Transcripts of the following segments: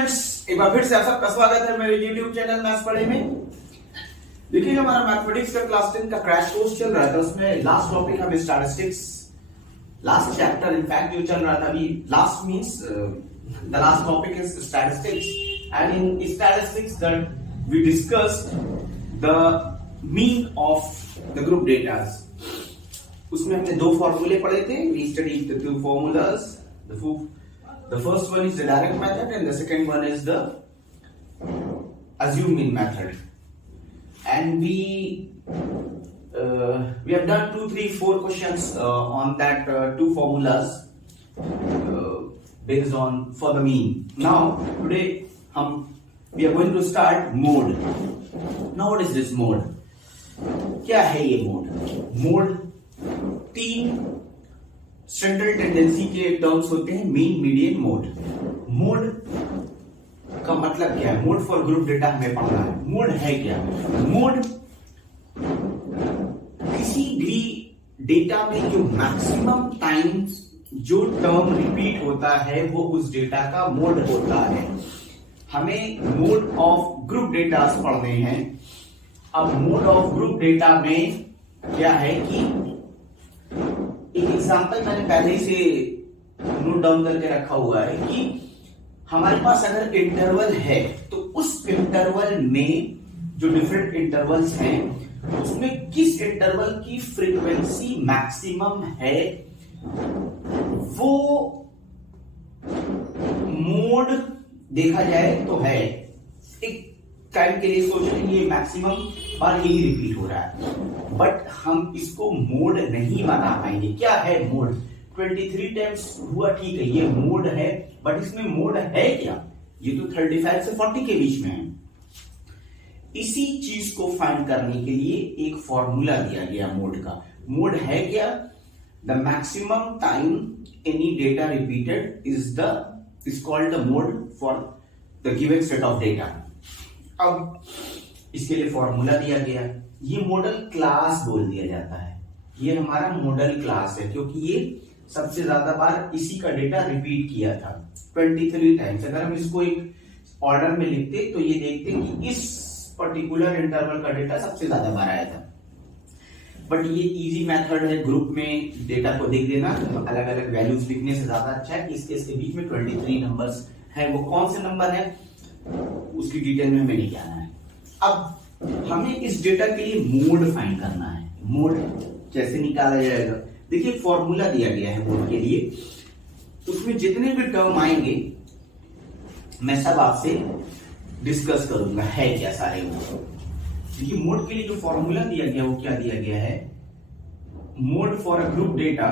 Friends, एक बार फिर से आप सबका स्वागत है मेरे YouTube चैनल मैथ्स पढ़े में। देखिए हमारा मैथमेटिक्स का क्लास 10 का क्रैश कोर्स चल रहा था, उसमें लास्ट टॉपिक हमें स्टैटिस्टिक्स, लास्ट चैप्टर इनफैक्ट जो चल रहा था अभी, last means the last topic is statistics and in statistics that we discussed the mean of the group datas. उसमें हमने दो फॉर्मूले पढ़े थे। We studied the two formulas, the first one is the direct method and the second one is the assume mean method, and we have done 2 3 4 questions on that two formulas based on for the mean. Now today we are going to start mode. Now what is this mode? क्या है ये mode? तीन central tendency के terms होते हैं, mean, median, mode. Mode का मतलब क्या है? मोड फॉर ग्रुप डेटा हमें पढ़ना है। मोड है क्या? मोड किसी भी डेटा में जो मैक्सिमम टाइम्स जो टर्म रिपीट होता है वो उस डेटा का मोड होता है। हमें मोड ऑफ ग्रुप डेटा पढ़ने हैं। अब मोड ऑफ ग्रुप डेटा में क्या है कि एक एग्जांपल मैंने पहले से नोट डाउन करके रखा हुआ है कि हमारे पास अगर इंटरवल है तो उस इंटरवल में जो डिफरेंट इंटरवल्स हैं उसमें किस इंटरवल की फ्रीक्वेंसी मैक्सिमम है वो मोड देखा जाए तो है। एक टाइम के लिए सोच रहे ये मैक्सिमम बार यही रिपीट हो रहा है, बट हम इसको मोड नहीं बना पाएंगे। क्या है मोड? 23 टाइम्स हुआ, ठीक है, ये मोड है, बट इसमें मोड है क्या? ये तो 35 से 40 के बीच में है। इसी चीज को फाइंड करने के लिए एक फॉर्मूला दिया गया मोड का। मोड है क्या? The maximum time any data repeated is called the mode for the given set of data. अब इसके लिए फॉर्मूला दिया गया, ये मॉडल क्लास बोल दिया जाता है। ये हमारा मॉडल क्लास है क्योंकि ये सबसे ज्यादा बार इसी का डेटा रिपीट किया था 23 टाइम्स। अगर हम इसको एक ऑर्डर में लिखते तो ये देखते कि इस पर्टिकुलर इंटरवल का डेटा सबसे ज्यादा बार आया था। बट ये इजी मेथड है ग्रुप में डेटा को देख देना, तो अलग अलग वैल्यूज लिखने से ज्यादा अच्छा है कि इसके बीच में 23 नंबर्स है। वो कौन से नंबर है उसकी डिटेल में हमें नहीं जाना है। अब हमें इस डेटा के लिए मोड फाइंड करना है। मोड कैसे निकाला जाएगा? देखिए फॉर्मूला दिया गया है मोड के लिए, उसमें जितने भी टर्म आएंगे मैं सब आपसे डिस्कस करूंगा है क्या सारे। देखिए मोड के लिए जो फॉर्मूला दिया गया वो क्या दिया गया है? Mode for a group data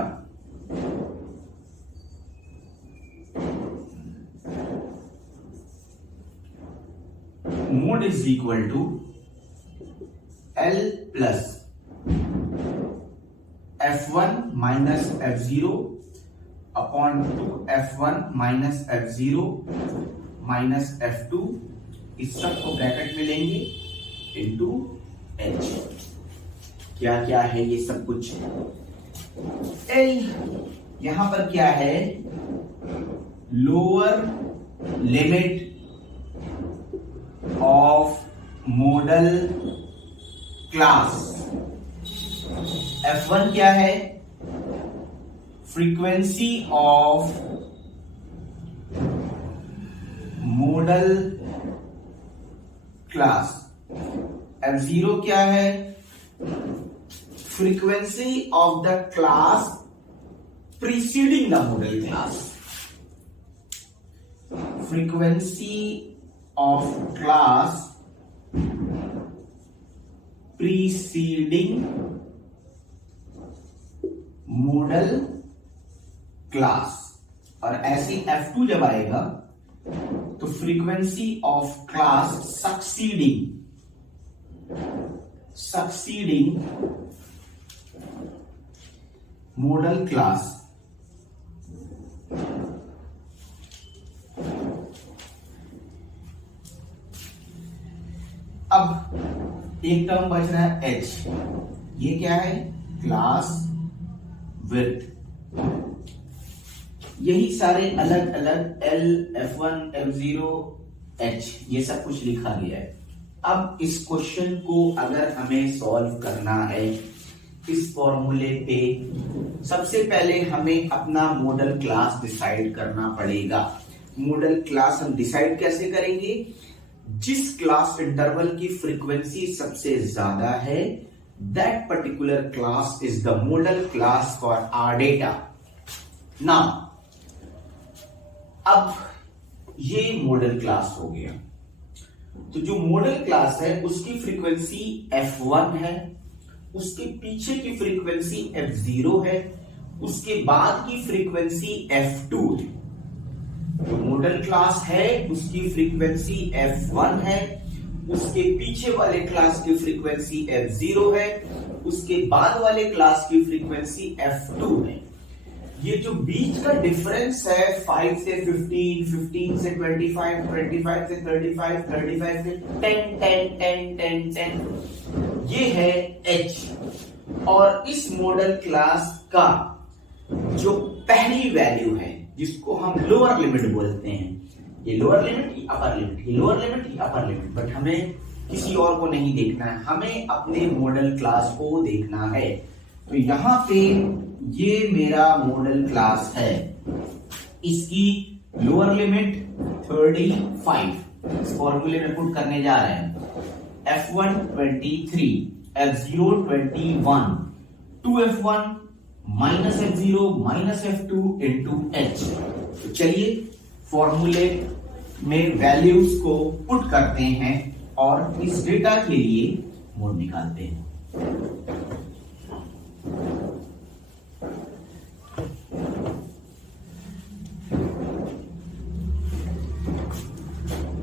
mode is equal to L plus F1 minus F0 upon two F1 minus F0 minus F2, इस सब को ब्रैकेट में लेंगे इनटू H। क्या क्या है ये सब कुछ? यहां पर क्या है? Lower limit of model class. F1 क्या है? Frequency of model class. F0 क्या है? Frequency of the class preceding the model class. Frequency of class preceding model class। और ऐसे F2 जब आएगा तो frequency of class succeeding model class. अब एक टर्म बच रहा है H। ये क्या है? Class width. यही सारे अलग अलग L, F1, F0, H ये सब कुछ लिखा गया है। अब इस क्वेश्चन को अगर हमें सॉल्व करना है इस फॉर्मूले पे, सबसे पहले हमें अपना मॉडल क्लास डिसाइड करना पड़ेगा। मॉडल क्लास हम डिसाइड कैसे करेंगे? जिस क्लास इंटरवल की फ्रीक्वेंसी सबसे ज्यादा है, that particular class is the model class for our data. Now अब ये मॉडल क्लास हो गया, तो जो मॉडल क्लास है उसकी फ्रीक्वेंसी f1 है, उसके पीछे की फ्रीक्वेंसी f0 है, उसके बाद की फ्रीक्वेंसी f2 है। जो मॉडल क्लास है उसकी फ्रीक्वेंसी f1 है, उसके पीछे वाले क्लास की फ्रीक्वेंसी f0 है, उसके बाद वाले क्लास की फ्रीक्वेंसी f2 है। ये जो बीच का डिफरेंस है 5 से 15, 15 से 25, 25 से 35, 35 से 10, 10, 10, 10, 10, ये है h। और इस मॉडल क्लास का जो पहली वैल्यू है जिसको हम लोअर लिमिट बोलते हैं, ये लोअर लिमिट, ये अपर लिमिट, ये लोअर लिमिट, ये अपर लिमिट, बट हमें किसी और को नहीं देखना है, हमें अपने मॉडल क्लास को देखना है। तो यहां पे ये मेरा मॉडल क्लास है, इसकी लोअर लिमिट 35 इस फॉर्मूले में पुट करने जा रहे हैं। f1 23, f0 21, 2f1 minus f0 minus f2 into h। तो चलिए फॉर्मूले में वैल्यूज को पुट करते हैं और इस डेटा के लिए मोड निकालते हैं।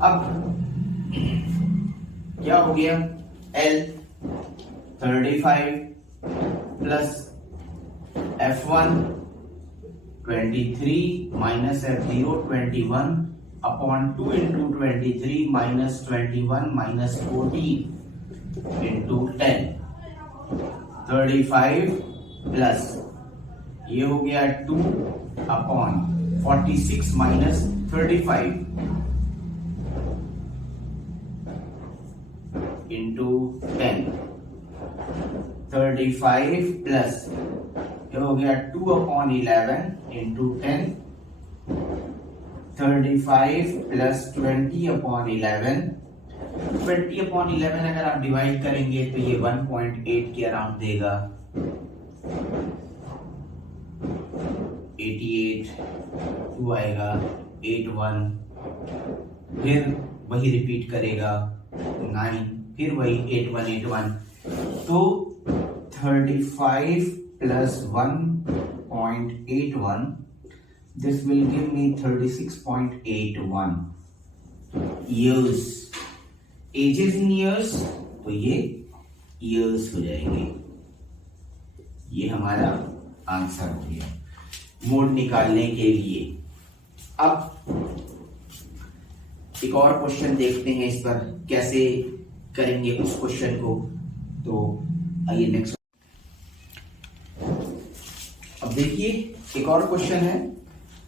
अब क्या हो गया? L 35 plus F1 23 minus F0 21 upon 2 into 23 minus 21 minus 14 into 10, 35 plus ये हो गया 2 अपॉन 46 माइनस 35 इंटू 10, 35 प्लस ये हो गया 2 upon 11 into 10, 35 plus 20 upon 11, 20 upon 11 अगर आप डिवाइड करेंगे तो ये 1.8 के अराउंड देगा। 88 2 आएगा 81, फिर वही रिपीट करेगा 9, फिर वही 8181। तो 35 plus 1.81, this will give me 36.81 years। ages in years, तो ये years हो जाएंगे। ये हमारा आंसर हो गया मोड निकालने के लिए। अब एक और क्वेश्चन देखते हैं इस पर कैसे करेंगे उस क्वेश्चन को। तो आइए नेक्स्ट। अब देखिए एक और क्वेश्चन है,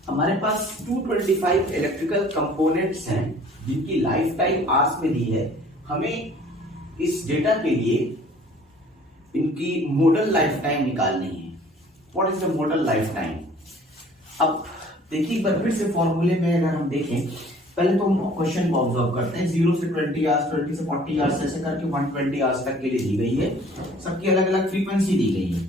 हमारे पास 225 इलेक्ट्रिकल कंपोनेंट्स हैं जिनकी लाइफ टाइम आवर्स में दी है। हमें इस डेटा के लिए इनकी मॉडल लाइफ टाइम निकालनी है। What is the model life time? अब देखिए एक बार फिर से फॉर्मूले में अगर हम देखें, पहले तो हम क्वेश्चन को ऑब्जर्व करते हैं। 0 से 20 आवर्स, 20 से 40 आवर्स ऐसे करके 120 आवर्स तक के लिए दी गई है। सबकी अलग अलग फ्रीक्वेंसी दी गई है।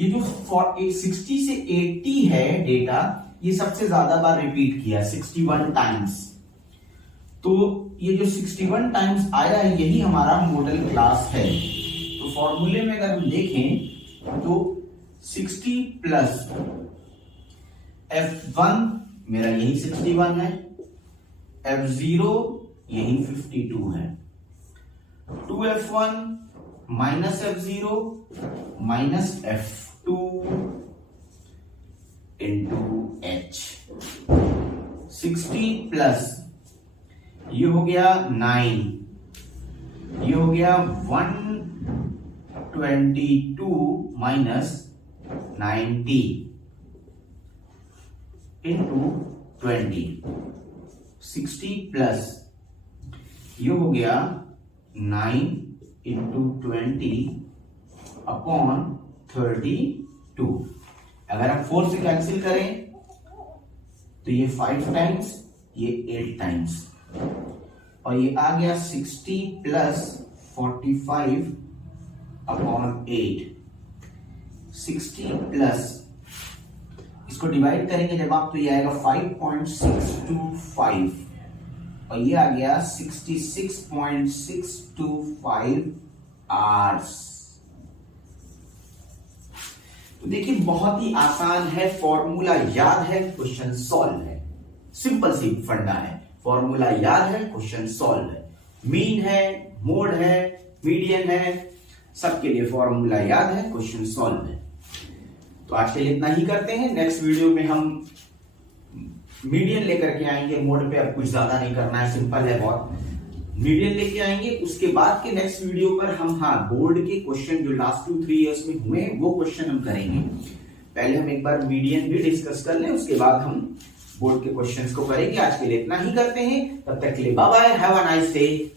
ये जो 60 से 80 है डेटा, ये सबसे ज्यादा बार रिपीट किया 61 टाइम्स। तो ये जो 61 टाइम्स आया है यही हमारा मॉडल क्लास है। तो फॉर्मूले में अगर हम देखें तो 60 प्लस F1 मेरा यही 61 है, F0 यही 52 है, 2F1 minus F0 minus F2 into H, 60 plus ये हो गया 9, ये हो गया 122 माइनस 90 इंटू 20, 60 प्लस ये हो गया 9 इंटू 20 अपॉन 32। अगर हम 4 से कैंसिल करें तो ये 5 टाइम्स, ये 8 टाइम्स, और ये आ गया 60 प्लस 45 अपॉन 8। 60 प्लस इसको डिवाइड करेंगे जब आप तो ये आएगा 5.625 और ये आ गया 66.625 आवर्स। तो देखिए बहुत ही आसान है, फॉर्मूला याद है, क्वेश्चन सॉल्व है। सिंपल सी फंडा है, फॉर्मूला याद है, क्वेश्चन सॉल्व है। मीन है, मोड है, मीडियन है, सबके लिए फॉर्मूला याद है, क्वेश्चन सॉल्व है। तो आज के लिए इतना ही करते हैं। नेक्स्ट वीडियो में हम मीडियन लेकर के आएंगे। मोड पे अब कुछ ज्यादा नहीं करना है, सिंपल है बहुत। मीडियन लेके आएंगे, उसके बाद के नेक्स्ट वीडियो पर हम बोर्ड के क्वेश्चन जो लास्ट 2-3 इयर्स में हुए वो क्वेश्चन हम करेंगे। पहले हम एक बार मीडियन भी डिस्कस कर लें, उसके बाद हम बोर्ड के क्वेश्चंस को करेंगे। आज के लिए इतना ही करते हैं, तब तक के लिए bye bye, have a nice day.